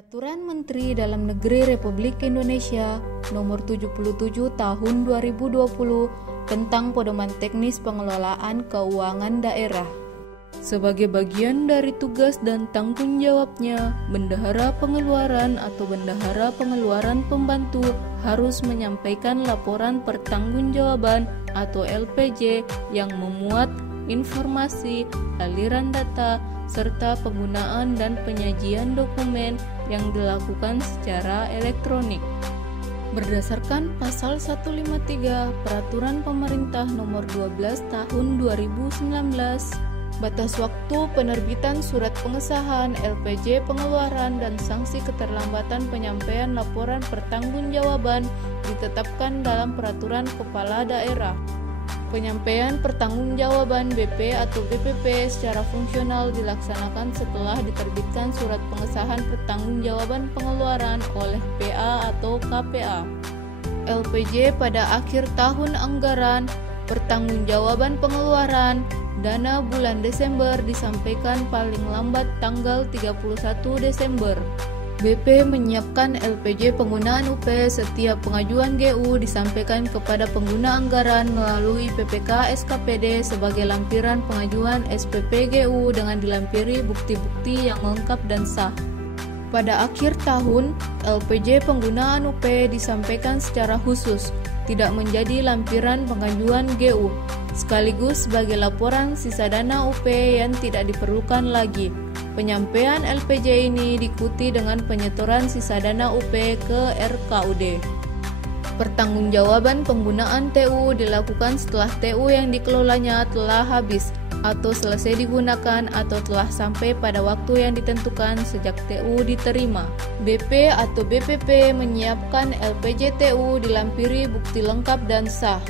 Peraturan Menteri Dalam Negeri Republik Indonesia Nomor 77 Tahun 2020 tentang Pedoman Teknis Pengelolaan Keuangan Daerah. Sebagai bagian dari tugas dan tanggung jawabnya, Bendahara Pengeluaran atau Bendahara Pengeluaran Pembantu harus menyampaikan laporan pertanggungjawaban atau LPJ yang memuat informasi, aliran data, serta penggunaan dan penyajian dokumen yang dilakukan secara elektronik. Berdasarkan Pasal 153 Peraturan Pemerintah Nomor 12 Tahun 2019, batas waktu penerbitan surat pengesahan LPJ pengeluaran dan sanksi keterlambatan penyampaian laporan pertanggungjawaban ditetapkan dalam Peraturan Kepala Daerah. Penyampaian pertanggungjawaban BP atau BPP secara fungsional dilaksanakan setelah diterbitkan surat pengesahan pertanggungjawaban pengeluaran oleh PA atau KPA. LPJ pada akhir tahun anggaran, pertanggungjawaban pengeluaran, dana bulan Desember disampaikan paling lambat tanggal 31 Desember. BP menyiapkan LPJ penggunaan UP setiap pengajuan GU disampaikan kepada pengguna anggaran melalui PPK SKPD sebagai lampiran pengajuan SPP GU dengan dilampiri bukti-bukti yang lengkap dan sah. Pada akhir tahun, LPJ penggunaan UP disampaikan secara khusus, tidak menjadi lampiran pengajuan GU, sekaligus sebagai laporan sisa dana UP yang tidak diperlukan lagi. Penyampaian LPJ ini diikuti dengan penyetoran sisa dana UP ke RKUD. Pertanggungjawaban penggunaan TU dilakukan setelah TU yang dikelolanya telah habis atau selesai digunakan atau telah sampai pada waktu yang ditentukan sejak TU diterima. BP atau BPP menyiapkan LPJ TU dilampiri bukti lengkap dan sah.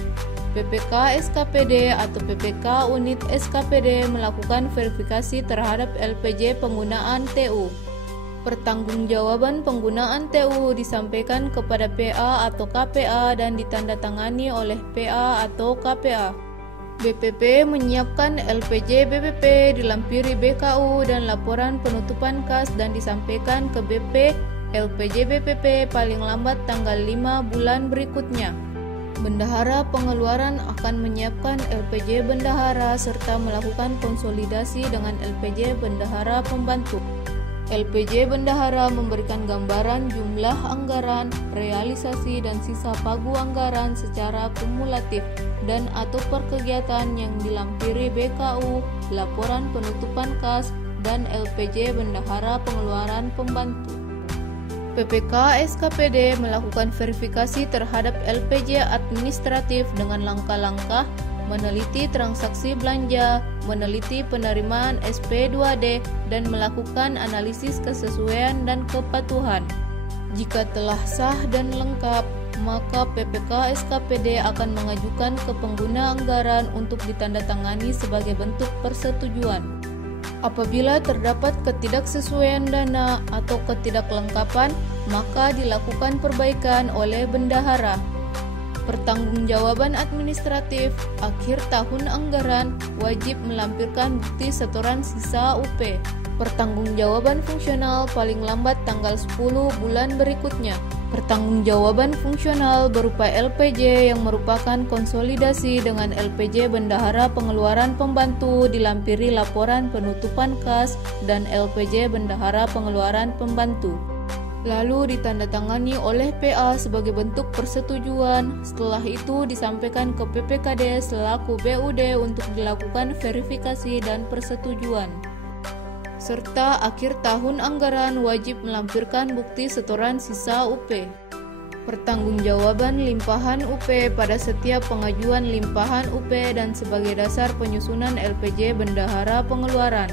PPK SKPD atau PPK Unit SKPD melakukan verifikasi terhadap LPJ penggunaan TU. Pertanggungjawaban penggunaan TU disampaikan kepada PA atau KPA dan ditandatangani oleh PA atau KPA. BPP menyiapkan LPJ BPP dilampiri BKU dan laporan penutupan kas dan disampaikan ke BP LPJ BPP paling lambat tanggal 5 bulan berikutnya. Bendahara Pengeluaran akan menyiapkan LPJ Bendahara serta melakukan konsolidasi dengan LPJ Bendahara Pembantu. LPJ Bendahara memberikan gambaran jumlah anggaran, realisasi dan sisa pagu anggaran secara kumulatif dan atau per kegiatan yang dilampiri BKU, laporan penutupan kas, dan LPJ Bendahara Pengeluaran Pembantu. PPK SKPD melakukan verifikasi terhadap LPJ administratif dengan langkah-langkah meneliti transaksi belanja, meneliti penerimaan SP2D, dan melakukan analisis kesesuaian dan kepatuhan. Jika telah sah dan lengkap, maka PPK SKPD akan mengajukan ke pengguna anggaran untuk ditandatangani sebagai bentuk persetujuan. Apabila terdapat ketidaksesuaian dana atau ketidaklengkapan, maka dilakukan perbaikan oleh bendahara. Pertanggungjawaban administratif akhir tahun anggaran wajib melampirkan bukti setoran sisa UP. Pertanggungjawaban fungsional paling lambat tanggal 10 bulan berikutnya. Pertanggungjawaban fungsional berupa LPJ yang merupakan konsolidasi dengan LPJ Bendahara Pengeluaran Pembantu dilampiri laporan penutupan kas dan LPJ Bendahara Pengeluaran Pembantu. Lalu ditandatangani oleh PA sebagai bentuk persetujuan. Setelah itu disampaikan ke PPKD selaku BUD untuk dilakukan verifikasi dan persetujuan. Serta akhir tahun anggaran wajib melampirkan bukti setoran sisa UP. Pertanggungjawaban limpahan UP pada setiap pengajuan limpahan UP dan sebagai dasar penyusunan LPJ Bendahara Pengeluaran.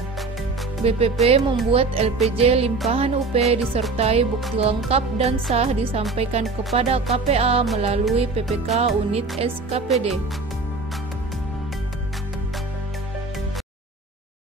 BPP membuat LPJ limpahan UP disertai bukti lengkap dan sah disampaikan kepada KPA melalui PPK Unit SKPD.